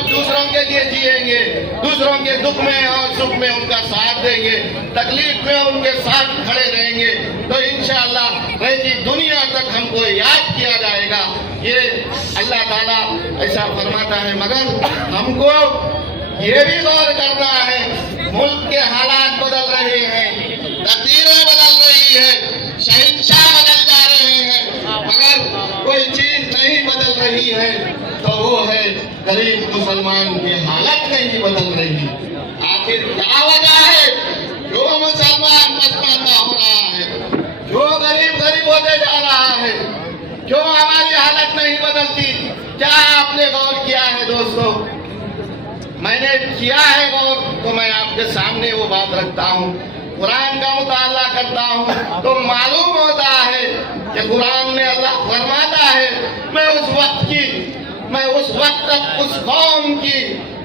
دوسروں کے لیے جیئیں گے, دوسروں کے دکھ میں اور سکھ میں ان کا ساتھ دیں گے, تکلیف میں ان کے ساتھ کھڑے رہیں گے, تو انشاءاللہ رہتی دنیا تک ہم کو یاد کیا جائے گا. یہ اللہ تعالیٰ ایسا فرماتا ہے. مگر ہم کو یہ بھی غور کرنا ہے, ملک کے حالات بدل رہے ہیں, تقدیریں بدل رہی ہے, شہنشاہ بدل جا رہے ہیں, مگر کوئی چیز نہیں بدل رہی ہے, تو وہ ہے غریب مسلمان کی حالت نہیں بدل رہی. آخر کیا وجہ ہے جو مسلمان پسماندہ ہو رہا ہے, جو غریب ہوتے جا رہا ہے, کیوں ہماری حالت نہیں بدلتی؟ کیا آپ نے غور کیا ہے دوستو؟ میں نے کیا ہے غور, تو میں آپ کے سامنے وہ بات رکھتا ہوں. قرآن کا مطالعہ کرتا ہوں تو معلوم ہوتا ہے کہ قرآن میں اللہ فرماتا ہے میں اس وقت تک اس قوم کی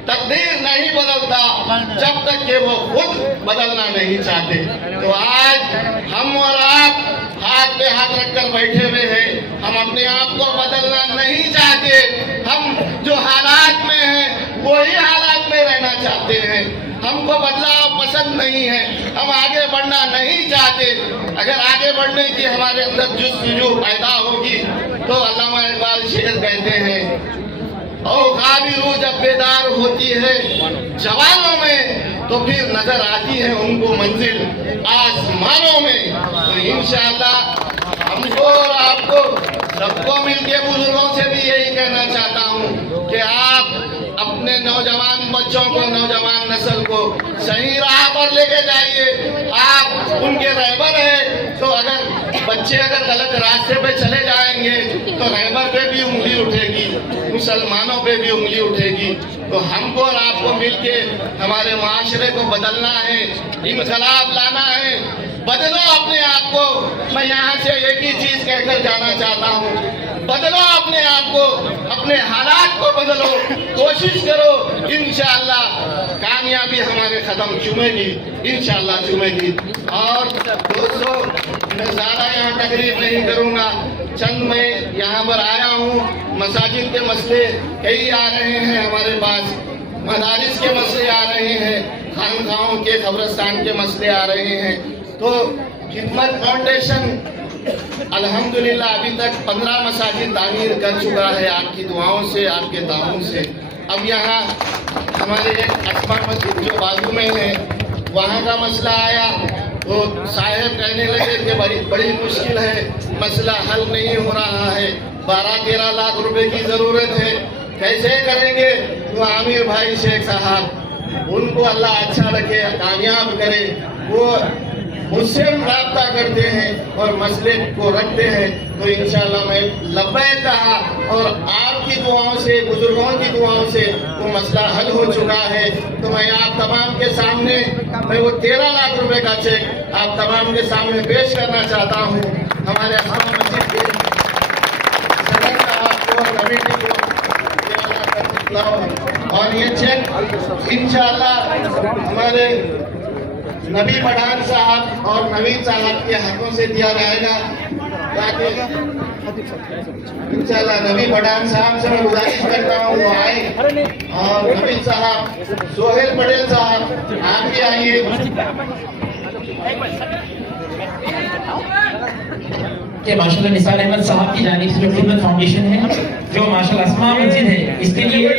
تقدیر نہیں بدلتا جب تک کہ وہ خود بدلنا نہیں چاہتے. تو آج ہم اور آپ ہاتھ پہ ہاتھ رکھ کر بیٹھے ہوئے ہیں, ہم اپنے آپ کو بدلنا نہیں چاہتے. ہم جو حالات میں ہیں وہی حالات میں رہنا چاہتے ہیں. ہم کو بدلاؤ پسند نہیں ہے, ہم آگے بڑھنا نہیں چاہتے. اگر آگے بڑھنے کی ہمارے اندر جستجو پیدا ہوگی تو علامہ اقبال شعر کہتے ہیں, اوقابی روح جب بیدار ہوتی ہے جوانوں میں تو پھر نظر آتی ہے ان کو منزل آسمانوں میں. تو انشاءاللہ ہم کو اور آپ کو سب کو مل کے بزرگوں سے بھی یہی کہنا چاہتا ہوں کہ آپ اپنے نوجوان بچوں کو, نوجوان نسل کو صحیح راہ پر لے کے جائیے. آپ ان کے رہبر ہیں, تو بچے اگر غلط راستے پہ چلے جائیں گے تو رہبر پہ بھی انگلی اٹھے گی, مسلمانوں پہ بھی انگلی اٹھے گی. تو ہم کو اور آپ کو مل کے ہمارے معاشرے کو بدلنا ہے, انقلاب لانا ہے. بدلو اپنے آپ کو. میں یہاں سے ایک ہی چیز کہہ کر جانا چاہتا ہوں, بدلو اپنے آپ کو, اپنے حالات کو بدلو, کوشش کرو. انشاءاللہ کامیابی ہمارے قدم چومے گی, انشاءاللہ چومے گی. اور دوستو میں زیادہ یہاں تقریر نہیں کروں گا, چند میں یہاں پر آیا ہوں. مساجد کے مسئلے کئی آ رہے ہیں ہمارے پاس, مدارس کے مسئلے آ رہے ہیں, خانقاہوں کے قبرستان کے مسئلے آ رہے ہیں. تو خدمت فاؤنڈیشن الحمدللہ ابھی تک 15 مساجد تعمیر کر چکا ہے, آپ کی دعاؤں سے, آپ کے تعاون سے. اب یہاں ہمارے ایک اسما مسجد جو بازو میں ہے وہاں کا مسئلہ آیا, تو صاحب کہنے لگے کہ بڑی مشکل ہے, مسئلہ حل نہیں ہو رہا ہے, 12-13 لاکھ روپے کی ضرورت ہے, کیسے کریں گے؟ تو عامر بھائی شیخ صاحب, ان کو اللہ اچھا رکھے, کامیاب کرے, وہ مجھ سے رابطہ کرتے ہیں اور مسئلے کو رکھتے ہیں. تو انشاءاللہ میں لبیک کہا, اور آپ کی دعاؤں سے, بزرگوں کی دعاؤں سے وہ مسئلہ حل ہو چکا ہے. تو میں آپ تمام کے سامنے میں وہ 13 لاکھ روپے کا چیک آپ تمام کے سامنے پیش کرنا چاہتا ہوں. ہمارے اسما مسجد کے صدر صاحب کو, کمیٹی کو, اور یہ چیک انشاءاللہ ہمارے نبی پٹھان صاحب اور نوید صاحب کے ہاتھوں سے دیا جائے گا, تاکہ انشاءاللہ نبی پٹھان صاحب سے میں گزارش کرتا ہوں وہ آئے, اور نوید صاحب, سہیل پٹیل صاحب آپ بھی آئیے. کہ ماشاءاللہ نثار احمد صاحب کی جانب سے جو خدمت فاؤنڈیشن ہے, جو ماشاءاللہ اسما مسجد ہے, اس کے لیے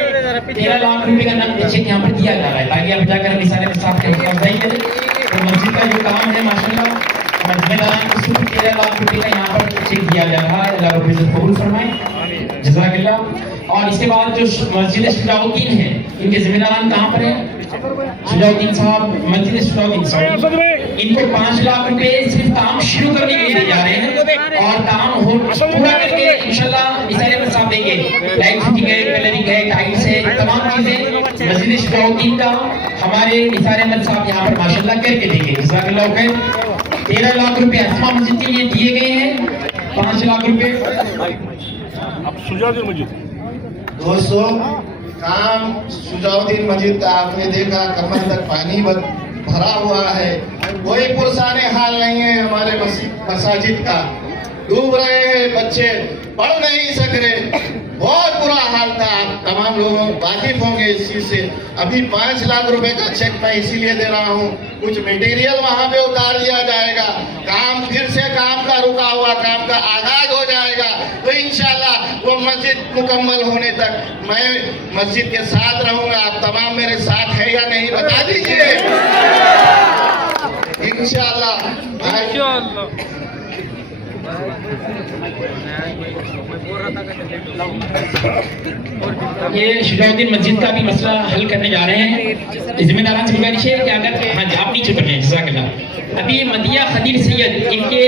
13 لاکھ روپے کا نقد چیک یہاں پر دیا جا رہا ہے, تاکہ آپ جا کر نثار احمد صاحب کے حوصلہ افزائی کریں. تو مسجد کا جو کام ہے ماشاءاللہ اس کو 13 لاکھ روپے کا یہاں پر چیک دیا جا رہا ہے. اللہ رب العزت قبول فرمائے, جزاک اللہ. اور اس کے بعد جو مسجد شجاع الدین ہے, ان کے ذمہ داران کہاں پر ہیں؟ شجاع الدین صاحب, مسجد شجاع الدین صاحب, ان کو 5 لاکھ روپے صرف کام شروع کرنے کے لیے جا رہے ہیں, اور کام پورا کر کے انشاءاللہ نثار احمد صاحب دیں گے. لائٹ فٹنگ ہے, کلرنگ ہے, ٹائلس ہے, تمام چیزیں مسجد شجاع الدین کا ہمارے نثار احمد صاحب یہاں پر ماشاءاللہ کر کے دیں گے. جزاک اللہ خیر. 13 لاکھ روپے اسما مسجد کے لیے دیے گئے ہیں, 5 لاکھ روپے شجاع الدین مسجد. دوستو کام شجاع الدین مسجد کا آپ نے دیکھا, کمر تک پانی بھرا ہوا ہے, کوئی پرسان حال نہیں ہے ہمارے مساجد کا, ڈوب رہے ہیں, बच्चे पढ़ नहीं सक रहे, बहुत बुरा हाल था। आप तमाम लोग वाकिफ होंगे इस चीज से। अभी 5 लाख रुपए का चेक मैं इसीलिए दे रहा हूँ, कुछ मटेरियल वहाँ पे उतार लिया जाएगा, काम फिर से काम का रुका हुआ काम का आगाज हो जाएगा। तो इंशाल्लाह वो मस्जिद मुकम्मल होने तक मैं मस्जिद के साथ रहूंगा। आप तमाम मेरे साथ है या नहीं बता दीजिए। इंशाल्लाह ये शुजाउद्दीन मस्जिद का भी मसला हल करने जा रहे हैं। जिम्मेदारान से गुजारिश है कि अगर हाँ जी आप नीचे बैठे जज़ाकल्लाह। अभी मदिया खदीर सैयद इनके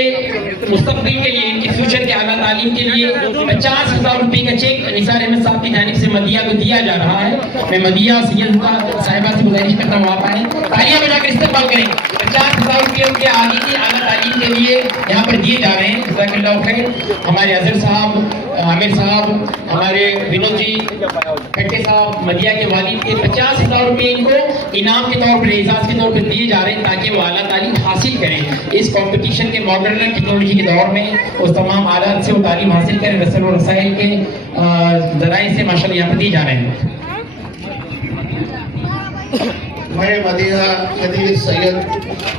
मुस्तक़बिल के लिए, इनके फ्यूचर के आला तालीम के लिए 50,000 रुपये का चेक निसार अहमद साहब की जानिब से मदिया को दिया जा रहा है। मैं मदिया सैयद का साहिबा से गुजारिश करता हूँ आप आए, तालियां बजाकर इस्तेमाल करें। 50,000 रुपये उनके आगे की आला तालीम के लिए यहाँ पर दिए जा रहे हैं। जज़ाकल्लाह खैर। हमारे अजहर साहब, आमिर साहब, हमारे विनोद जी खट्टे साहब, मदिया के वालिद के 50,000 रुपये इनको इनाम के तौर पर, एजाज के तौर पर दिए जा रहे हैं ताकि वो आला तालीम हासिल करें। इस कंपटीशन के मॉडर्न टेक्नोलॉजी के दौर में उस तमाम आलात से वो तालीम हासिल करें। रसल और रसाइल के ज़राए से माशाअल्लाह यहाँ पर दिए जा रहे हैं। मैं मदिया खदीर सैयद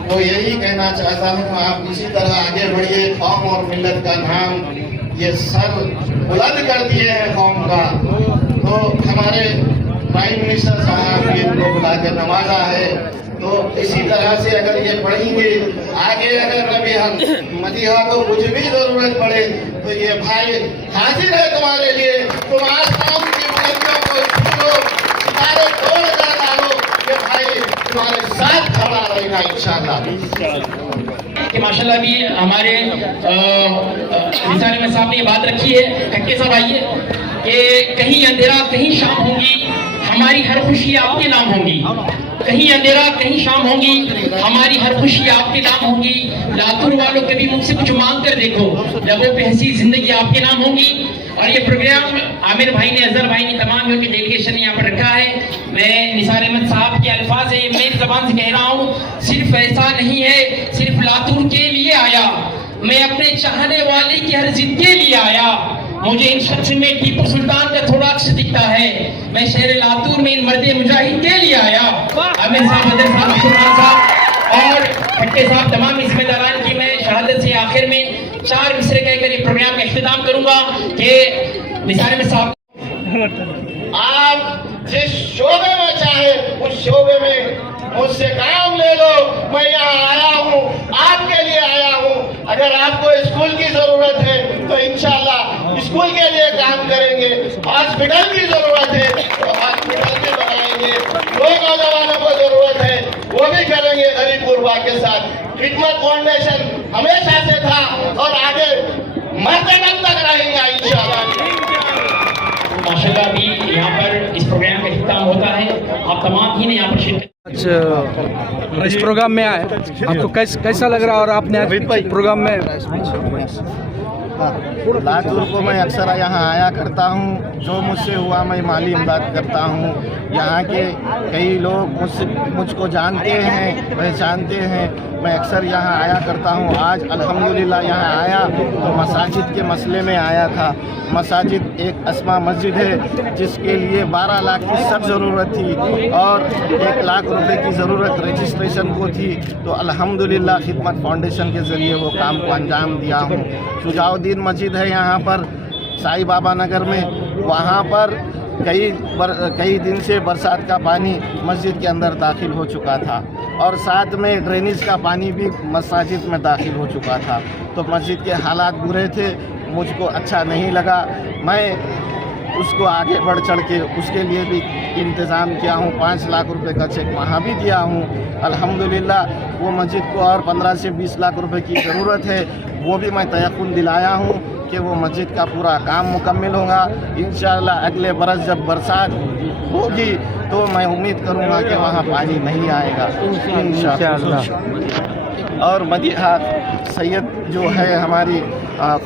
को यही कहना चाहता हूँ, आप इसी तरह आगे बढ़िए। कौम और मिल्लत का नाम ये सर बुलंद कर दिए हैं कौम का। तो हमारे प्राइम मिनिस्टर साहब ने इनको बुला के नवाजा है। तो इसी तरह से अगर ये पढ़ेंगे आगे, अगर कभी मदिया को कुछ भी जरूरत पड़े तो ये भाई हाजिर है तुम्हारे लिए। तुम आसमान की बुलंदियों को छूलो, सितारे तोड़ कर डालो, ये भाई तुम्हारे साथ खड़ा रहेगा इंशाल्लाह। कि माशाल्लाह भी हमारे निसार अहमद साहब ने ये बात रखी है। खट्टे साहब आइए कि कहीं अंधेरा कहीं शाम होगी, हमारी हर खुशी आपके नाम होगी। कहीं अंधेरा कहीं शाम होगी, हमारी हर खुशी आपके नाम होगी। लातूर वालों कभी मुझसे कुछ मांग कर देखो, लबों पे हंसी जिंदगी आपके नाम होगी। और ये प्रोग्राम आमिर भाई ने, अजहर भाई ने, तमाम की डेलीगेशन यहाँ पर रखा है। मैं निसार अहमद साहब के अल्फाज है, मेरी जबान से कह रहा हूँ, सिर्फ ऐसा नहीं है सिर्फ लातूर के लिए आया, मैं अपने चाहने वाले की हर जिद के लिए आया। मुझे इन शख्स में टीपू सुल्तान का थोड़ा अक्स दिखता है, मैं शहर लातूर में इन मर्दे मुजाहिद के लिए आया। आमिर साहब, अजहर साहब, अब्दुल साहब और खट्टे साहब, तमाम जिम्मेदारान की मैं शहादत से आखिर में 4 मिसरे कहकर ये प्रोग्राम का इख्तिताम करूंगा कि निसार अहमद साहब आप जिस शोबे में चाहे उस शोबे में मुझसे काम ले लो। मैं यहाँ आया हूँ, आपके लिए आया हूँ। अगर आपको स्कूल की जरूरत है तो इंशाल्लाह स्कूल के लिए काम करेंगे। हॉस्पिटल की जरूरत है तो हॉस्पिटल भी बनाएंगे। जो नौजवानों को जरूरत है वो भी करेंगे गरीब गुरबा के साथ। खिदमत फाउंडेशन हमेशा से था और आगे मरते दम तक रहेगा इंशाल्लाह। माशाल्लाह भी यहाँ पर इस प्रोग्राम का इख्तिताम होता है। आप तमाम ही ने यहाँ पर शिरकत इस प्रोग्राम में आए, आपको कैसा लग रहा है? और आपने आज प्रोग्राम में लातूर को मैं अक्सर यहाँ आया करता हूँ, जो मुझसे हुआ मैं माली इमदाद करता हूँ। यहाँ के कई लोग मुझको जानते हैं, पहचानते हैं। मैं अक्सर यहाँ आया करता हूँ। आज अल्हम्दुलिल्लाह यहाँ आया तो मसाजिद के मसले में आया था। मसाजिद एक अस्मा मस्जिद है जिसके लिए 12 लाख की सब ज़रूरत थी और 1 लाख रुपए की ज़रूरत रजिस्ट्रेशन को थी। तो अल्हम्दुलिल्लाह खिदमत फाउंडेशन के ज़रिए वो काम को अंजाम दिया हूँ। शुजाउद्दीन मस्जिद है यहाँ पर साई बाबा नगर में, वहाँ पर कई दिन से बरसात का पानी मस्जिद के अंदर दाखिल हो चुका था और साथ में ड्रेनेज का पानी भी मस्जिद में दाखिल हो चुका था। तो मस्जिद के हालात बुरे थे, मुझको अच्छा नहीं लगा। मैं उसको आगे बढ़ चढ़ के उसके लिए भी इंतज़ाम किया हूँ। 5 लाख रुपए का चेक वहाँ भी दिया हूँ। अल्हम्दुलिल्लाह वो मस्जिद को और 15 से 20 लाख रुपए की ज़रूरत है, वो भी मैं तयक़ुन दिलाया हूँ कि वो मस्जिद का पूरा काम मुकम्मल होगा इंशाअल्लाह। अगले बरस जब बरसात होगी तो मैं उम्मीद करूँगा कि वहाँ पानी नहीं आएगा इंशाअल्लाह। और मदिया सैयद जो है हमारी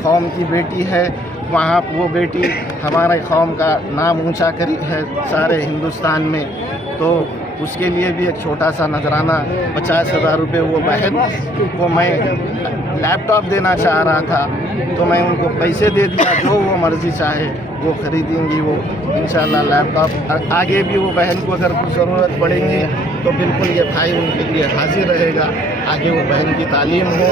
कौम की बेटी है, वहाँ वो बेटी हमारे कौम का नाम ऊंचा करी है सारे हिंदुस्तान में। तो उसके लिए भी एक छोटा सा नजराना 50,000 रुपये वो बहन को मैं लैपटॉप देना चाह रहा था, तो मैं उनको पैसे दे दिया, जो वो मर्जी चाहे वो खरीदेंगी वो इंशाल्लाह लैपटॉप। आगे भी वो बहन को अगर कुछ ज़रूरत पड़ेगी तो बिल्कुल ये भाई उनके लिए हाजिर रहेगा। आगे वो बहन की तालीम हो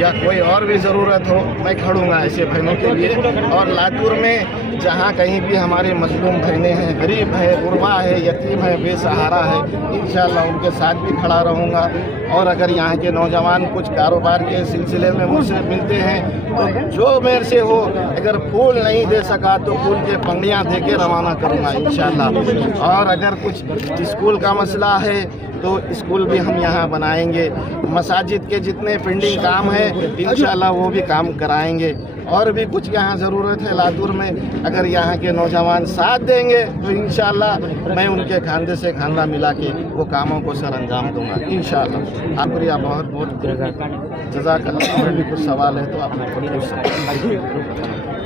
या कोई और भी ज़रूरत हो, मैं खड़ूंगा ऐसे बहनों के लिए। और लातूर में जहाँ कहीं भी हमारे मजलूम बहनें हैं, गरीब है, गुरबा है, यतीम है, बेसहारा है, इंशाल्लाह उनके साथ भी खड़ा रहूँगा। और अगर यहाँ के नौजवान कुछ कारोबार के सिलसिले में मुझसे मिलते हैं तो जो मेरे से हो, अगर फूल नहीं दे सका तो फूल के पंगड़ियाँ दे के रवाना करूँगा इंशाल्लाह। और अगर कुछ स्कूल का मसला है तो स्कूल भी हम यहाँ बनाएंगे। मसाजिद के जितने पेंडिंग काम है इंशाल्लाह वो भी काम कराएंगे। और भी कुछ यहाँ ज़रूरत है लातूर में, अगर यहाँ के नौजवान साथ देंगे तो इंशाल्लाह मैं उनके खांधे से खांधा मिला के वो कामों को सर अंजाम दूँगा इंशाल्लाह। शुक्रिया, बहुत बहुत जज़ाकल्लाह। और भी कुछ सवाल है तो आप पूछ सकते हैं।